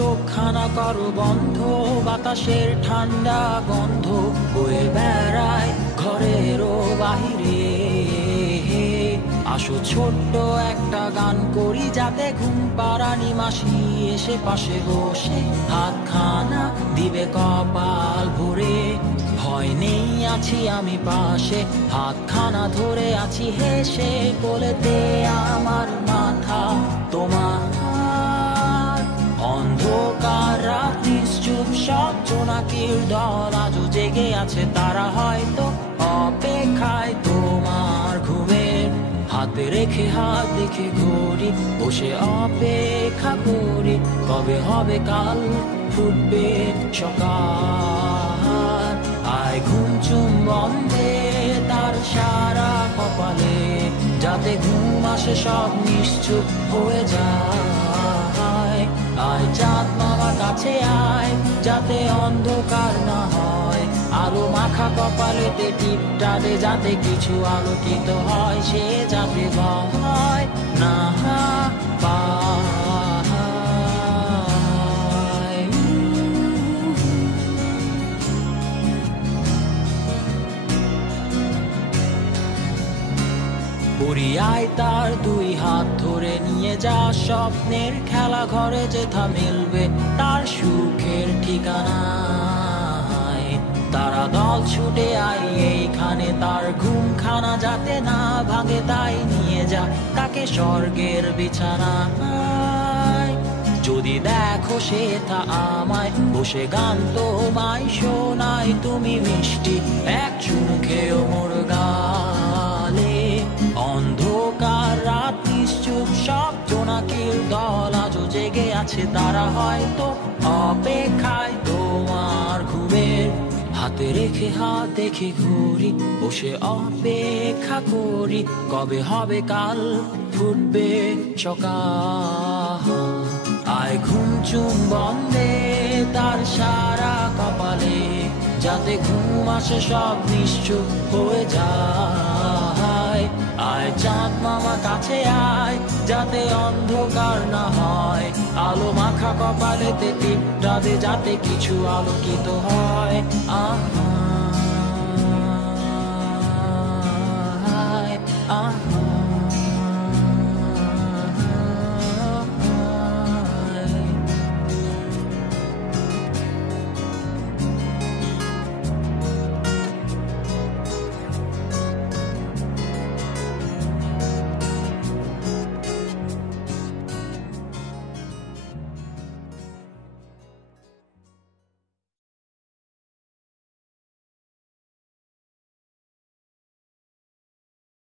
চোখখানা করো বন্ধ, বাতাসের ঠান্ডা গন্ধ বয়ে বেড়ায় ঘরেরও বাহিরে। আসো ছোট্ট একটা গান করি, যাতে ঘুম পাড়ানি মাসি এসে পাশে বসে হাতখানা দিবে কপাল ভরে। ভয় নেই, আছি আমি পাশে, হাতখানা ধরে আছি হেসে, কোলেতে আমার মাথা তোমার। অন্ধকার রাত চুপ, সব জোনাকির দল আজও জেগে আছে, তারা হয়তো অপেক্ষায় তোমার ঘুমের। হাতে রেখে হাত দেখে ঘড়ি, বসে অপেক্ষা করি, কবে হবে কাল, ফুটবে সকাল। আয় ঘুম চুম বন্ধে তার সারা কপালে, যাতে ঘুম আসে সব নিশ্চুপ হয়ে যায়। আয় চাঁদ মামা কাছে আয়, যাতে অন্ধকার না হয়, আলো মাখা কপালেতে টিপটা দে, যাতে কিছু আলোকিত হয়, সে যাতে ভয় না পায়। পরিয়ায় তার দুই হাত ধরে নিয়ে যা, স্বপ্নের খেলা ঘরে যেথা মিলবে তার সুখের ঠিকানা। তারা দল ছুটে আই এইখানে, তার ঘুমখানা যাতে না ভাঙে, তাই নিয়ে যা তাকে স্বর্গের বিছানায়। যদি দেখো সে তা আমায় বসে গান তোমায় শোনায়, তুমি মিষ্টি এক চুমু খেয়েও মোর গালে। অন্ধকার রাত নিশ্চুপ, সব জোনাকির দল আজও জেগে আছে, তারা হয়তো অপেক্ষায় তোমার ঘুমের। হাতে রেখে হাত দেখে ঘুরি, বসে অপেক্ষা করি, কবে হবে কাল, ফুটবে সকাল। আয় ঘুম চুম বন্ধে তার সারা কপালে, যাতে ঘুম আসে সব নিশ্চুপ হয়ে যায়। আয় চাঁদ মামা কাছে আয়, যাতে অন্ধকার না হয়, আলো মাখা কপালেতে টিপটা দে, যাতে কিছু আলোকিত হয়।